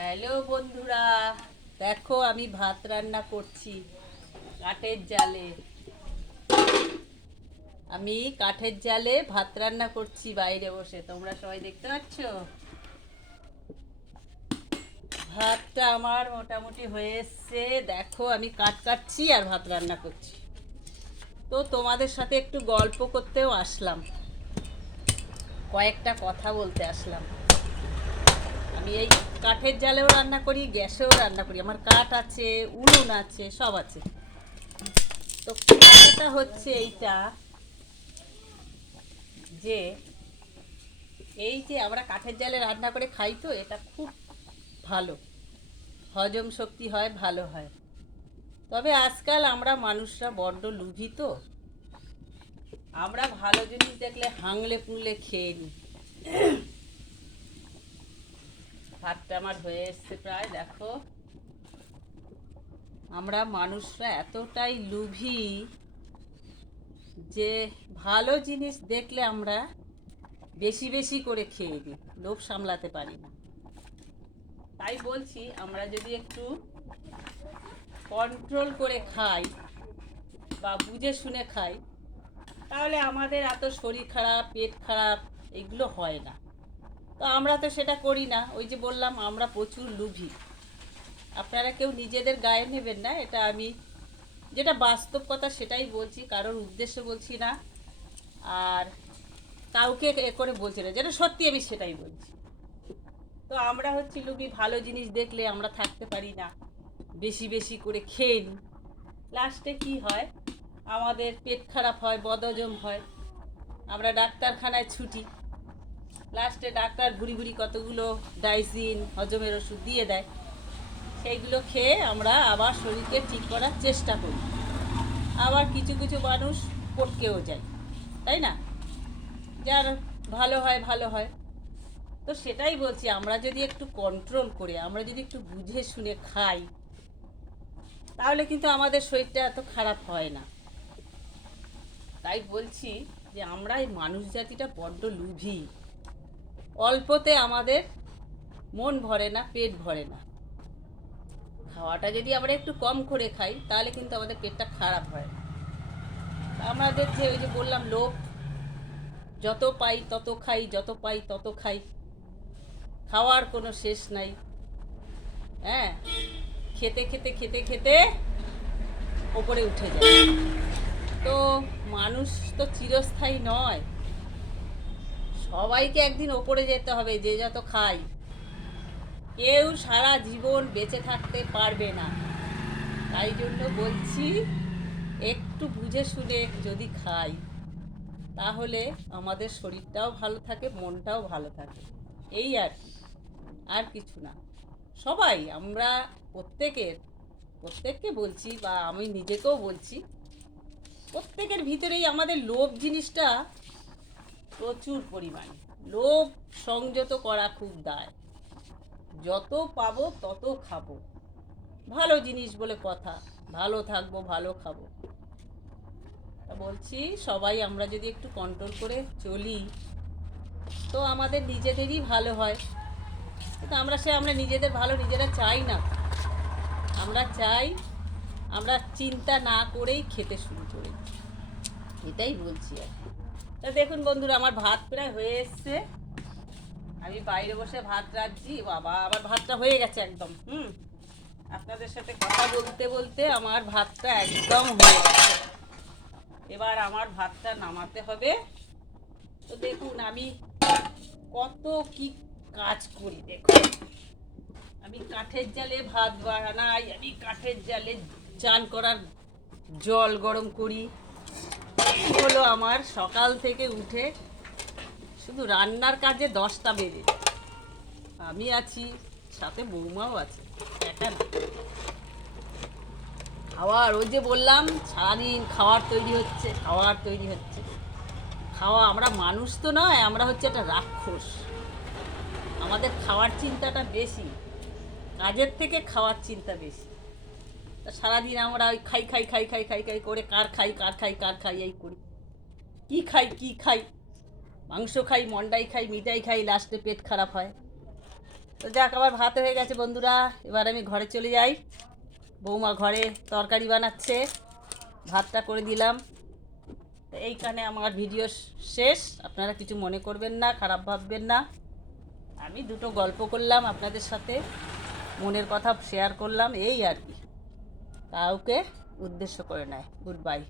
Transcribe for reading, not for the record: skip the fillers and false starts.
Hello বন্ধুরা, দেখো আমি ভাত রান্না করছি কাঠের জালে। আমি কাঠের জালে ভাত রান্না করছি বাইরে বসে, তোমরা সবাই দেখতে পাচ্ছ। ভাতটা আমার মোটামুটি হয়ে এসছে। দেখো আমি কাটছি আর ভাত রান্না করছি। তো তোমাদের সাথে একটু গল্প করতেও আসলাম, কয়েকটা কথা বলতে আসলাম। আমি এই কাঠের জালেও রান্না করি, গ্যাসেও রান্না করি। আমার কাঠ আছে, উনুন আছে, সব আছে। তো কথাটা হচ্ছে এইটা, যে এই যে আমরা কাঠের জালে রান্না করে খাই, তো এটা খুব ভালো, হজম শক্তি হয়, ভালো হয়। তবে আজকাল আমরা মানুষরা বড্ড লোভী, তো আমরা ভালো জিনিস দেখলে হাংলে পুংলে খেয়ে নিই। ভাতটা আমার হয়ে এসছে প্রায়, দেখো। আমরা মানুষরা এতটাই লোভী যে ভালো জিনিস দেখলে আমরা বেশি বেশি করে খেয়ে নিই, লোভ সামলাতে পারি না। তাই বলছি, আমরা যদি একটু কন্ট্রোল করে খাই বা বুঝে শুনে খাই, তাহলে আমাদের এত শরীর খারাপ, পেট খারাপ এগুলো হয় না। তো আমরা তো সেটা করি না। ওই যে বললাম, আমরা প্রচুর লোভী। আপনারা কেউ নিজেদের গায়ে নেবেন না, এটা আমি যেটা বাস্তব কথা সেটাই বলছি, কারোর উদ্দেশ্যে বলছি না, আর কাউকে এ করে বলছি না, যেটা সত্যি আমি সেটাই বলছি। তো আমরা হচ্ছি লোভী, ভালো জিনিস দেখলে আমরা থাকতে পারি না, বেশি বেশি করে খেয়ে নিই। লাস্টে কি হয়, আমাদের পেট খারাপ হয়, বদহজম হয়, আমরা ডাক্তারখানায় ছুটি। লাস্টে ডাক্তার ঘুরি ঘুরি কতগুলো ডাইজিন, হজমের ওষুধ দিয়ে দেয়। সেইগুলো খেয়ে আমরা আবার শরীরকে ঠিক করার চেষ্টা করি। আবার কিছু কিছু মানুষ পটকেও যায়, তাই না? যার ভালো হয় ভালো হয়। তো সেটাই বলছি, আমরা যদি একটু কন্ট্রোল করে, আমরা যদি একটু বুঝে শুনে খাই, তাহলে কিন্তু আমাদের শরীরটা এত খারাপ হয় না। তাই বলছি যে আমরা এই মানুষ জাতিটা বড্ড লোভী। অল্পতে আমাদের মন ভরে না, পেট ভরে না। খাওয়াটা যদি আমরা একটু কম করে খাই, তাহলে কিন্তু আমাদের পেটটা খারাপ হয়। আমাদের যে ওই যে বললাম, লোভ, যত পাই তত খাই, যত পাই তত খাই, খাওয়ার কোনো শেষ নাই। হ্যাঁ, খেতে খেতে খেতে খেতে ওপরে উঠে যায়। তো মানুষ তো চিরস্থায়ী নয়, সবাইকে একদিন ওপরে যেতে হবে, যে যত খায়। কেউ সারা জীবন বেঁচে থাকতে পারবে না। তাই জন্য বলছি, একটু বুঝে শুনে যদি খাই, তাহলে আমাদের শরীরটাও ভালো থাকে, মনটাও ভালো থাকে। এই আর কি, আর কিছু না। সবাই আমরা প্রত্যেককে বলছি, বা আমি নিজেকেও বলছি, প্রত্যেকের ভিতরেই আমাদের লোভ জিনিসটা প্রচুর পরিমাণে। লোভ সংযত করা খুব দায়। যত পাবো তত খাবো, ভালো জিনিস বলে কথা, ভালো থাকবো, ভালো খাবো। তা বলছি, সবাই আমরা যদি একটু কন্ট্রোল করে চলি, তো আমাদের নিজেদেরই ভালো হয়। কিন্তু আমরা নিজেদের ভালো নিজেরা চাই না। আমরা চাই আমরা চিন্তা না করেই খেতে শুরু করি। এটাই বলছি আর কি। তা দেখুন বন্ধুরা, আমার ভাত প্রায় হয়ে এসছে। আমি বাইরে বসে ভাত রাঁধছি। বাবা, আমার ভাতটা হয়ে গেছে একদম। আপনাদের সাথে কথা বলতে বলতে আমার ভাতটা একদম হয়ে গেছে। এবার আমার ভাতটা নামাতে হবে। তো দেখুন আমি কত কি কাজ করি। দেখুন, আমি কাঠের জালে ভাত বানাই, আমি কাঠের জালে চান করার জল গরম করি। এই হলো আমার সকাল থেকে উঠে শুধু রান্নার কাজে 10টা বেজে। আমি আছি, সাথে বৌমাও আছে, একা না। খাওয়ার, ওই যে বললাম, সারাদিন খাওয়ার তৈরি হচ্ছে, খাওয়ার তৈরি হচ্ছে। খাওয়া, আমরা মানুষ তো নয়, আমরা হচ্ছে একটা রাক্ষস। আমাদের খাওয়ার চিন্তাটা বেশি, কাজের থেকে খাওয়ার চিন্তা বেশি। তা সারাদিন আমরা ওই খাই খাই খাই খাই খাই খাই করে কার খাই কার খাই কার খাই এই করি। কি খাই, মাংস খাই, মন্ডাই খাই, মিঠাই খাই, লাস্টে পেট খারাপ হয়। তো যাক, আবার ভাত হয়ে গেছে বন্ধুরা, এবার আমি ঘরে চলে যাই। বৌমা ঘরে তরকারি বানাচ্ছে, ভাতটা করে দিলাম। তো এইখানে আমার ভিডিও শেষ। আপনারা কিছু মনে করবেন না, খারাপ ভাববেন না। আমি দুটো গল্প করলাম আপনাদের সাথে, মনের কথা শেয়ার করলাম, এই আর কি। কাউকে উদ্দেশ্য করে নয়। Good bye.